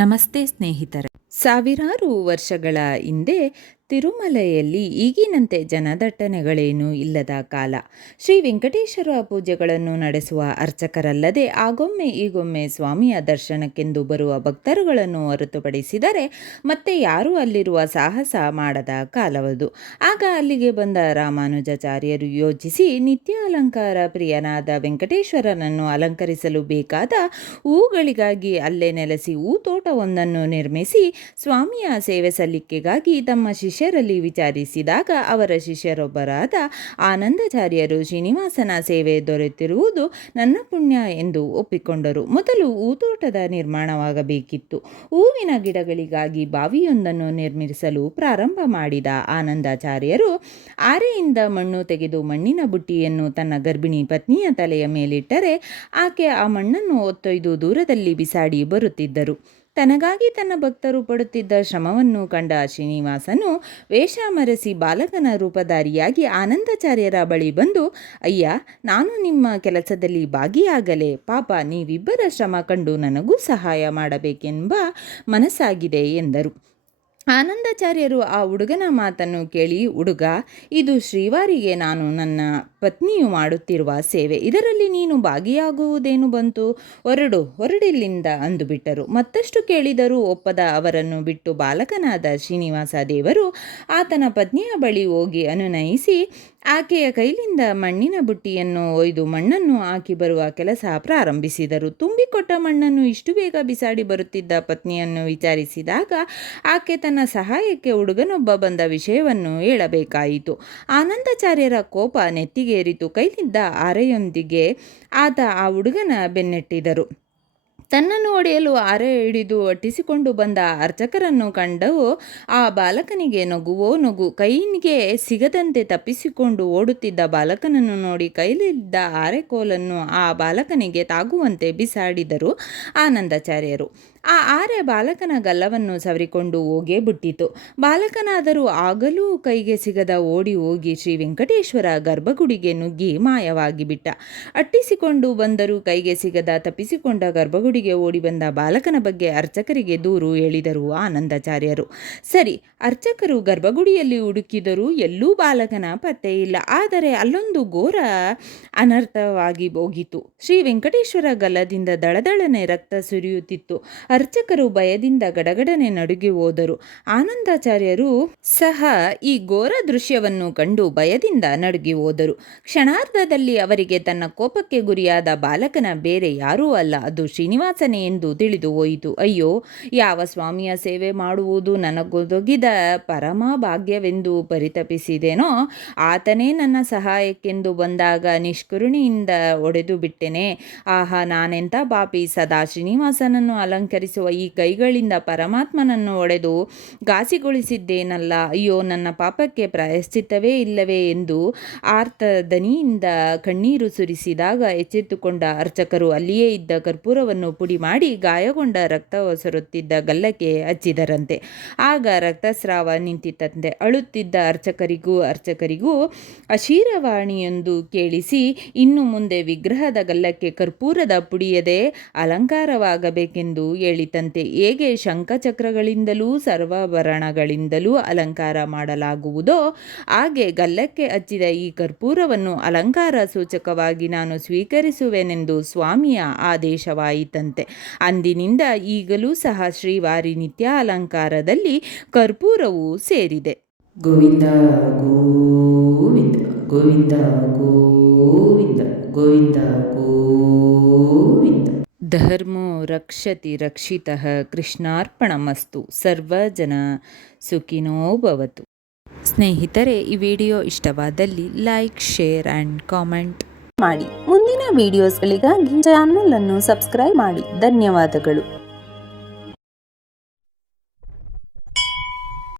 ನಮಸ್ತೆ ಸ್ನೇಹಿತರೆ. ಸಾವಿರಾರು ವರ್ಷಗಳ ಹಿಂದೆ ತಿರುಮಲೆಯಲ್ಲಿ ಈಗಿನಂತೆ ಜನದಟ್ಟಣೆಗಳೇನೂ ಇಲ್ಲದ ಕಾಲ. ಶ್ರೀ ವೆಂಕಟೇಶ್ವರ ಪೂಜೆಗಳನ್ನು ನಡೆಸುವ ಅರ್ಚಕರಲ್ಲದೆ ಆಗೊಮ್ಮೆ ಈಗೊಮ್ಮೆ ಸ್ವಾಮಿಯ ದರ್ಶನಕ್ಕೆಂದು ಬರುವ ಭಕ್ತರುಗಳನ್ನು ಹೊರತುಪಡಿಸಿದರೆ ಮತ್ತೆ ಯಾರೂ ಅಲ್ಲಿರುವ ಸಾಹಸ ಮಾಡದ ಕಾಲವದು. ಆಗ ಅಲ್ಲಿಗೆ ಬಂದ ರಾಮಾನುಜಾಚಾರ್ಯರು ಯೋಚಿಸಿ ನಿತ್ಯ ಅಲಂಕಾರ ಪ್ರಿಯನಾದ ವೆಂಕಟೇಶ್ವರನನ್ನು ಅಲಂಕರಿಸಲು ಬೇಕಾದ ಹೂಗಳಿಗಾಗಿ ಅಲ್ಲೇ ನೆಲೆಸಿ ಹೂತೋಟವೊಂದನ್ನು ನಿರ್ಮಿಸಿ ಸ್ವಾಮಿಯ ಸೇವೆ ಸಲ್ಲಿಕೆಗಾಗಿ ತಮ್ಮ ಶಿಷ್ಯರಲ್ಲಿ ವಿಚಾರಿಸಿದಾಗ ಅವರ ಶಿಷ್ಯರೊಬ್ಬರಾದ ಆನಂದಾಚಾರ್ಯರು ಶ್ರೀನಿವಾಸನ ಸೇವೆ ದೊರೆತಿರುವುದು ನನ್ನ ಪುಣ್ಯ ಎಂದು ಒಪ್ಪಿಕೊಂಡರು. ಮೊದಲು ಹೂತೋಟದ ನಿರ್ಮಾಣವಾಗಬೇಕಿತ್ತು. ಹೂವಿನ ಗಿಡಗಳಿಗಾಗಿ ಬಾವಿಯೊಂದನ್ನು ನಿರ್ಮಿಸಲು ಪ್ರಾರಂಭ ಮಾಡಿದ ಆನಂದಾಚಾರ್ಯರು ಆರೆಯಿಂದ ಮಣ್ಣು ತೆಗೆದು ಮಣ್ಣಿನ ಬುಟ್ಟಿಯನ್ನು ತನ್ನ ಗರ್ಭಿಣಿ ಪತ್ನಿಯ ತಲೆಯ ಮೇಲಿಟ್ಟರೆ ಆಕೆ ಆ ಮಣ್ಣನ್ನು ಹೊತ್ತೊಯ್ದು ದೂರದಲ್ಲಿ ಬಿಸಾಡಿ ಬರುತ್ತಿದ್ದರು. ತನಗಾಗಿ ತನ್ನ ಭಕ್ತರು ಪಡುತ್ತಿದ್ದ ಶ್ರಮವನ್ನು ಕಂಡ ಶ್ರೀನಿವಾಸನು ವೇಷ ಮರೆಸಿ ಬಾಲಕನ ರೂಪಧಾರಿಯಾಗಿ ಆನಂದಾಚಾರ್ಯರ ಬಳಿ ಬಂದು, ಅಯ್ಯ, ನಾನು ನಿಮ್ಮ ಕೆಲಸದಲ್ಲಿ ಭಾಗಿಯಾಗಲೇ ಪಾಪ ನೀವಿಬ್ಬರ ಶ್ರಮ ಕಂಡು ನನಗೂ ಸಹಾಯ ಮಾಡಬೇಕೆಂಬ ಮನಸ್ಸಾಗಿದೆ ಎಂದರು. ಆನಂದಾಚಾರ್ಯರು ಆ ಹುಡುಗನ ಮಾತನ್ನು ಕೇಳಿ, ಹುಡುಗ, ಇದು ಶ್ರೀವಾರಿಗೆ ನಾನು ನನ್ನ ಪತ್ನಿಯು ಮಾಡುತ್ತಿರುವ ಸೇವೆ. ಇದರಲ್ಲಿ ನೀನು ಭಾಗಿಯಾಗುವುದೇನು ಬಂತು? ಹೊರಡಿಲ್ಲಿಂದ ಅಂದುಬಿಟ್ಟರು. ಮತ್ತಷ್ಟು ಕೇಳಿದರೂ ಒಪ್ಪದ ಅವರನ್ನು ಬಿಟ್ಟು ಬಾಲಕನಾದ ಶ್ರೀನಿವಾಸ ದೇವರು ಆತನ ಪತ್ನಿಯ ಬಳಿ ಹೋಗಿ ಅನುನಯಿಸಿ ಆಕೆಯ ಕೈಲಿಂದ ಮಣ್ಣಿನ ಬುಟ್ಟಿಯನ್ನು ಒಯ್ದು ಮಣ್ಣನ್ನು ಹಾಕಿ ಬರುವ ಕೆಲಸ ಪ್ರಾರಂಭಿಸಿದರು. ತುಂಬಿಕೊಟ್ಟ ಮಣ್ಣನ್ನು ಇಷ್ಟು ಬೇಗ ಬಿಸಾಡಿ ಬರುತ್ತಿದ್ದ ಪತ್ನಿಯನ್ನು ವಿಚಾರಿಸಿದಾಗ ಆಕೆ ತನ್ನ ಸಹಾಯಕ್ಕೆ ಹುಡುಗನೊಬ್ಬ ಬಂದ ವಿಷಯವನ್ನು ಹೇಳಬೇಕಾಯಿತು. ಆನಂದಾಚಾರ್ಯರ ಕೋಪ ನೆತ್ತಿಗೇರಿತು. ಕೈಲಿದ್ದ ಆರೆಯೊಂದಿಗೆ ಆತ ಆ ಹುಡುಗನ ಬೆನ್ನಟ್ಟಿದರು. ತನ್ನನ್ನು ಹೊಡೆಯಲು ಆರೆ ಹಿಡಿದು ಅಟ್ಟಿಸಿಕೊಂಡು ಬಂದ ಅರ್ಚಕರನ್ನು ಕಂಡು ಆ ಬಾಲಕನಿಗೆ ನಗು. ಕೈಗೆ ಸಿಗದಂತೆ ತಪ್ಪಿಸಿಕೊಂಡು ಓಡುತ್ತಿದ್ದ ಬಾಲಕನನ್ನು ನೋಡಿ ಕೈಲಿದ್ದ ಆರೆಕೋಲನ್ನು ಆ ಬಾಲಕನಿಗೆ ತಾಗುವಂತೆ ಬಿಸಾಡಿದರು ಆನಂದಾಚಾರ್ಯರು. ಆ ಆರೆ ಬಾಲಕನ ಗಲ್ಲವನ್ನು ಸವರಿಕೊಂಡು ಹೋಗೇ ಬಿಟ್ಟಿತು. ಬಾಲಕನಾದರೂ ಆಗಲೂ ಕೈಗೆ ಸಿಗದ ಓಡಿ ಹೋಗಿ ಶ್ರೀ ವೆಂಕಟೇಶ್ವರ ಗರ್ಭಗುಡಿಗೆ ನುಗ್ಗಿ ಮಾಯವಾಗಿ ಬಿಟ್ಟ. ಅಟ್ಟಿಸಿಕೊಂಡು ಬಂದರೂ ಕೈಗೆ ಸಿಗದ ತಪ್ಪಿಸಿಕೊಂಡ ಗರ್ಭಗುಡಿಗೆ ಓಡಿ ಬಂದ ಬಾಲಕನ ಬಗ್ಗೆ ಅರ್ಚಕರಿಗೆ ದೂರು ಹೇಳಿದರು ಆನಂದಾಚಾರ್ಯರು. ಸರಿ, ಅರ್ಚಕರು ಗರ್ಭಗುಡಿಯಲ್ಲಿ ಹುಡುಕಿದರೂ ಎಲ್ಲೂ ಬಾಲಕನ ಪತ್ತೆ ಇಲ್ಲ. ಆದರೆ ಅಲ್ಲೊಂದು ಘೋರ ಅನರ್ಥವಾಗಿ ಹೋಗಿತು. ಶ್ರೀ ವೆಂಕಟೇಶ್ವರ ಗಲ್ಲದಿಂದ ದಳದಳನೆ ರಕ್ತ ಸುರಿಯುತ್ತಿತ್ತು. ಅರ್ಚಕರು ಭಯದಿಂದ ಗಡಗಡನೆ ನಡುಗಿ ಹೋದರು. ಆನಂದಾಚಾರ್ಯರು ಸಹ ಈ ಘೋರ ದೃಶ್ಯವನ್ನು ಕಂಡು ಭಯದಿಂದ ನಡುಗಿ ಹೋದರು. ಕ್ಷಣಾರ್ಧದಲ್ಲಿ ಅವರಿಗೆ ತನ್ನ ಕೋಪಕ್ಕೆ ಗುರಿಯಾದ ಬಾಲಕನ ಬೇರೆ ಯಾರೂ ಅಲ್ಲ, ಅದು ಶ್ರೀನಿವಾಸನೇ ಎಂದು ತಿಳಿದು ಹೋಯಿತು. ಅಯ್ಯೋ, ಯಾವ ಸ್ವಾಮಿಯ ಸೇವೆ ಮಾಡುವುದು ನನಗೊದಗಿದ ಪರಮ ಭಾಗ್ಯವೆಂದು ಪರಿತಪಿಸಿದೆನೋ ಆತನೇ ನನ್ನ ಸಹಾಯಕ್ಕೆಂದು ಬಂದಾಗ ನಿಷ್ಕರುಣೆಯಿಂದ ಒಡೆದು ಬಿಟ್ಟೆನೆ. ಆಹಾ, ನಾನೆಂಥ ಪಾಪಿ! ಸದಾ ಶ್ರೀನಿವಾಸನನ್ನು ಅಲಂಕರಿಸುವ ಈ ಕೈಗಳಿಂದ ಪರಮಾತ್ಮನನ್ನು ಒಡೆದು ಘಾಸಿಗೊಳಿಸಿದ್ದೇನಲ್ಲ. ಅಯ್ಯೋ, ನನ್ನ ಪಾಪಕ್ಕೆ ಪ್ರಾಯಶ್ಚಿತ್ತವೇ ಇಲ್ಲವೇ ಎಂದು ಆರ್ತ ದನಿಯಿಂದ ಕಣ್ಣೀರು ಸುರಿಸಿದಾಗ ಎಚ್ಚೆತ್ತುಕೊಂಡ ಅರ್ಚಕರು ಅಲ್ಲಿಯೇ ಇದ್ದ ಕರ್ಪೂರವನ್ನು ಪುಡಿ ಮಾಡಿ ಗಾಯಗೊಂಡ ರಕ್ತ ಒಸರುತ್ತಿದ್ದ ಗಲ್ಲಕ್ಕೆ ಹಚ್ಚಿದರಂತೆ. ಆಗ ರಕ್ತಸ್ರಾವ ನಿಂತಿತಂತೆ. ಅಳುತ್ತಿದ್ದ ಅರ್ಚಕರಿಗೂ ಅಶೀರವಾಣಿಯೊಂದು ಕೇಳಿಸಿ, ಇನ್ನು ಮುಂದೆ ವಿಗ್ರಹದ ಗಲ್ಲಕ್ಕೆ ಕರ್ಪೂರದ ಪುಡಿಯದೆ ಅಲಂಕಾರವಾಗಬೇಕೆಂದು ಹೇಳಿತಂತೆ. ಹೇಗೆ ಶಂಖಚಕ್ರಗಳಿಂದಲೂ ಸರ್ವಾಭರಣಗಳಿಂದಲೂ ಅಲಂಕಾರ ಮಾಡಲಾಗುವುದೋ ಹಾಗೆ ಗಲ್ಲಕ್ಕೆ ಹಚ್ಚಿದ ಈ ಕರ್ಪೂರವನ್ನು ಅಲಂಕಾರ ಸೂಚಕವಾಗಿ ನಾನು ಸ್ವೀಕರಿಸುವೆನೆಂದು ಸ್ವಾಮಿಯ ಆದೇಶವಾಯಿತಂತೆ. ಅಂದಿನಿಂದ ಈಗಲೂ ಸಹ ಶ್ರೀವಾರಿ ನಿತ್ಯ ಅಲಂಕಾರದಲ್ಲಿ ಕರ್ಪೂರವು ಸೇರಿದೆ. ಗೋವಿಂದ ಗೋವಿಂದ ಗೋವಿಂದ ಗೋವಿಂದ ಗೋವಿಂದ ಗೋವಿಂದ. ಧರ್ಮೋ ರಕ್ಷತಿ ರಕ್ಷಿತಃ. ಕೃಷ್ಣಾರ್ಪಣಮಸ್ತು. ಸರ್ವಜನ ಸುಖಿನೋ ಭವತು. ಸ್ನೇಹಿತರೆ, ಈ ವಿಡಿಯೋ ಇಷ್ಟವಾದಲ್ಲಿ ಲೈಕ್, ಶೇರ್ ಆ್ಯಂಡ್ ಕಾಮೆಂಟ್ ಮಾಡಿ. ಮುಂದಿನ ವಿಡಿಯೋಸ್ಗಳಿಗಾಗಿ ಚಾನಲ್ ಅನ್ನು ಸಬ್ಸ್ಕ್ರೈಬ್ ಮಾಡಿ. ಧನ್ಯವಾದಗಳು.